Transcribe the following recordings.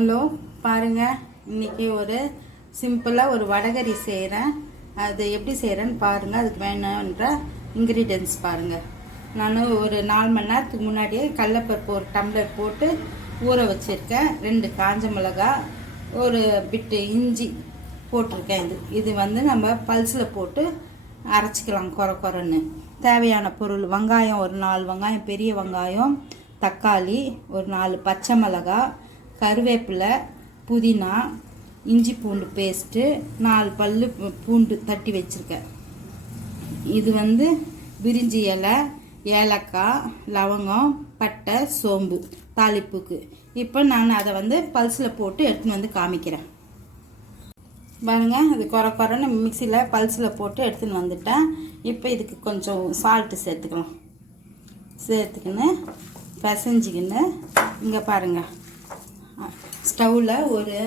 Hello பாருங்கள், இன்றைக்கி ஒரு சிம்பிளாக ஒரு வடகரி செய்கிறேன். அது எப்படி செய்கிறேன்னு பாருங்கள். அதுக்கு வேணுன்ற இன்க்ரீடியன்ஸ் பாருங்கள். நான் ஒரு 4 மணி நேரத்துக்கு முன்னாடியே கடலைப்பருப்பு ஒரு டம்ளர் போட்டு ஊற வச்சுருக்கேன். 2 காஞ்ச மிளகாய், ஒரு பிட்டு இஞ்சி போட்டிருக்கேன். இது நம்ம பல்ஸில் போட்டு அரைச்சிக்கலாம் குறன்னு. தேவையான பொருள்: வெங்காயம் ஒரு 4 வெங்காயம், பெரிய வெங்காயம், தக்காளி ஒரு 4 பச்சை மிளகாய், கருவேப்பிலை, புதினா, இஞ்சி பூண்டு பேஸ்ட்டு, 4 பல்லு பூண்டு தட்டி வச்சுருக்கேன். இது பிரிஞ்சி இலை, ஏலக்காய், லவங்கம், பட்டை, சோம்பு தாளிப்புக்கு. இப்போ நான் அதை பல்ஸில் போட்டு எடுத்துன்னு காமிக்கிறேன். பாருங்கள், அது குறன்னு மிக்சியில் பல்ஸில் போட்டு எடுத்துன்னு வந்துட்டேன். இப்போ இதுக்கு கொஞ்சம் சால்ட்டு சேர்த்துக்கின்னு பிசைஞ்சிக்கின்னு இங்கே பாருங்கள், ஸ்டவ்வில் ஒரு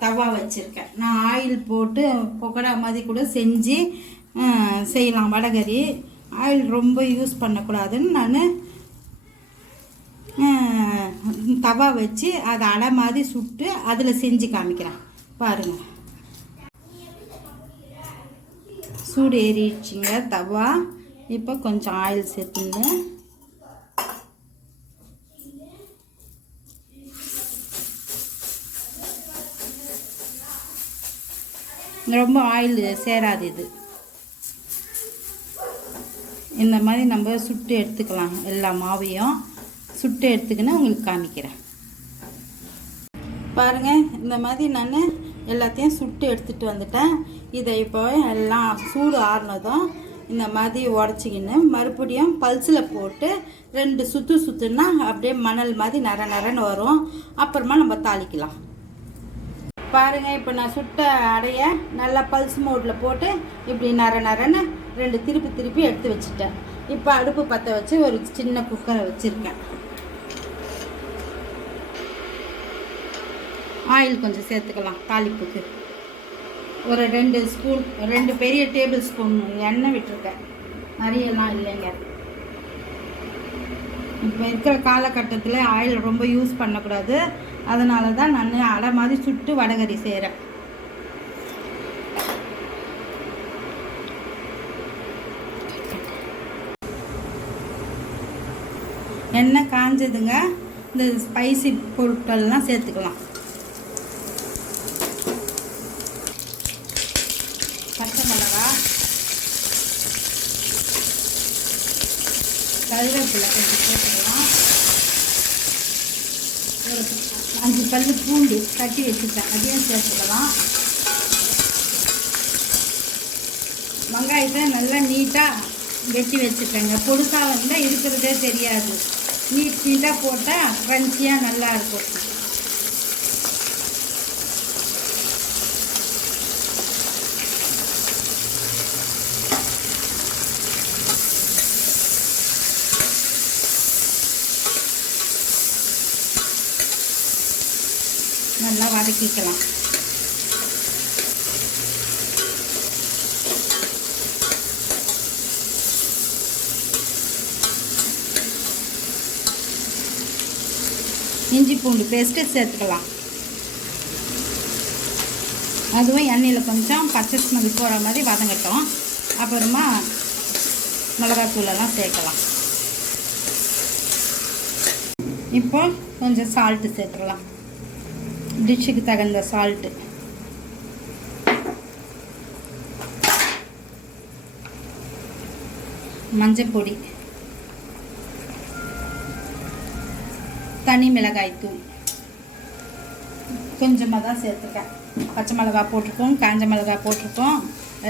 தவா வச்சுருக்கேன். நான் ஆயில் போட்டு பொக்கடா மாதிரி கூட செஞ்சு செய்யலாம் வடகரி. ஆயில் ரொம்ப யூஸ் பண்ணக்கூடாதுன்னு நான் தவா வச்சு அதை அடை மாதிரி சுட்டு அதில் செஞ்சு காமிக்கிறேன். பாருங்கள், சூடு ஏறிடுச்சிங்க தவா. இப்போ கொஞ்சம் ஆயில் சேர்த்துங்க. ரொம்ப ஆயில் சேராது. இது இந்த மாதிரி நம்ம சுட்டு எடுத்துக்கலாம். எல்லா மாவையும் சுட்டு எடுத்துக்கின்னு உங்களுக்கு காமிக்கிறேன். பாருங்கள், இந்த மாதிரி நான் எல்லாத்தையும் சுட்டு எடுத்துகிட்டு வந்துட்டேன். இதை இப்போ எல்லாம் சூடு ஆறுனதும் இந்த மாதிரி உடச்சிக்கின்னு மறுபடியும் பல்ஸில் போட்டு 2 சுற்றுனா அப்படியே மணல் மாதிரி நரன்னு வரும். அப்புறமா நம்ம தாளிக்கலாம். பாருங்கள், இப்போ நான் சுட்ட அடைய நல்லா பல்ஸ் மோடில் போட்டு இப்படி நரன்னு 2 திருப்பி எடுத்து வச்சுட்டேன். இப்போ அடுப்பு பற்ற வச்சு ஒரு சின்ன குக்கரை வச்சுருக்கேன். ஆயில் கொஞ்சம் சேர்த்துக்கலாம் தாளிப்புக்கு. ஒரு 2 ஸ்பூன், 2 பெரிய டேபிள் ஸ்பூன் எண்ணெய் விட்டுருக்கேன். நிறையெல்லாம் இல்லைங்க. இப்போ இருக்கிற காலகட்டத்தில் ஆயில் ரொம்ப யூஸ் பண்ணக்கூடாது. அதனால தான் நான் அடை மாதிரி சுட்டு வடகரி செய்கிறேன். எண்ணெய் காஞ்சதுங்க. இந்த ஸ்பைசி பொருட்கள்லாம் சேர்த்துக்கலாம். பச்சை மிளகாய், கருவேப்பிலை கொஞ்சம் சேர்த்துக்கலாம். ஒரு 5 பல்லு பூண்டு தட்டி வச்சுருக்கேன், அதையும் சேர்த்துக்கலாம். வெங்காயத்தை நல்லா நீட்டாக வெட்டி வச்சுருக்கேங்க. பொடுசாக இருக்கிறதே தெரியாது. நீட்டாக போட்டால் க்ரன்ச்சியாக நல்லாயிருக்கும். நல்லா வதக்கிக்கலாம். இஞ்சி பூண்டு பேஸ்ட்டு சேர்த்துக்கலாம். அதுவும் எண்ணெயில் கொஞ்சம் பச்சை ஸ்மெல் போகிற மாதிரி வதங்கட்டும். அப்புறமா மிளகாத்தூளெல்லாம் சேர்க்கலாம். இப்போ கொஞ்சம் சால்ட்டு சேர்த்துக்கலாம். டிஷ்ஷுக்கு தகுந்த சால்ட்டு. மஞ்சள் பொடி, தனி மிளகாய் தூள் கொஞ்சமாக தான் சேர்த்துக்கேன். பச்சை மிளகாய் போட்டிருக்கோம், காஞ்ச மிளகாய் போட்டிருக்கோம்.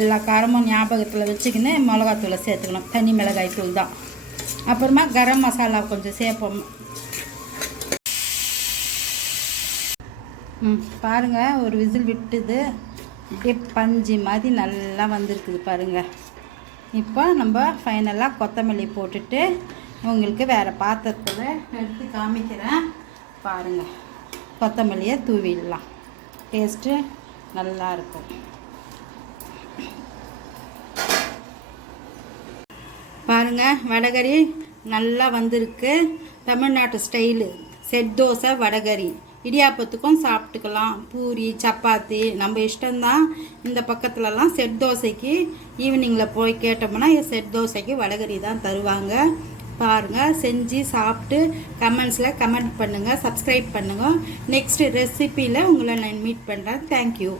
எல்லா காரமும் ஞாபகத்தில் வச்சுக்கின்னு மிளகாத்தூளை சேர்த்துக்கணும். தனி மிளகாய் தூள் தான். அப்புறமா கரம் மசாலா கொஞ்சம் சேர்ப்போம். பாருங்கள், ஒரு விசில் விட்டுது. அப்படியே பஞ்சு மாதிரி நல்லா வந்திருக்குது பாருங்கள். இப்போ நம்ம ஃபைனலாக கொத்தமல்லி போட்டுட்டு உங்களுக்கு வேறு பாத்திரத்தில் எடுத்து காமிக்கிறேன். பாருங்கள், கொத்தமல்லியை தூவிடலாம். டேஸ்ட்டு நல்லாயிருக்கும். பாருங்கள், வடகரி நல்லா வந்திருக்கு. தமிழ்நாட்டு ஸ்டைலு செட் தோசை வடகரி இடியாப்பத்துக்கும் சாப்பிட்டுக்கலாம், பூரி சப்பாத்தி நம்ம இஷ்டம்தான். இந்த பக்கத்துலலாம் செட் தோசைக்கு ஈவினிங்கில் போய் கேட்டோம்னா செட் தோசைக்கு வடகரி தான் தருவாங்க. பாருங்கள், செஞ்சு சாப்பிட்டு கமெண்ட்ஸில் கமெண்ட் பண்ணுங்கள், சப்ஸ்கிரைப் பண்ணுங்கள். நெக்ஸ்ட் ரெசிப்பியில் உங்களை நான் மீட் பண்ணுறேன். தேங்க்யூ.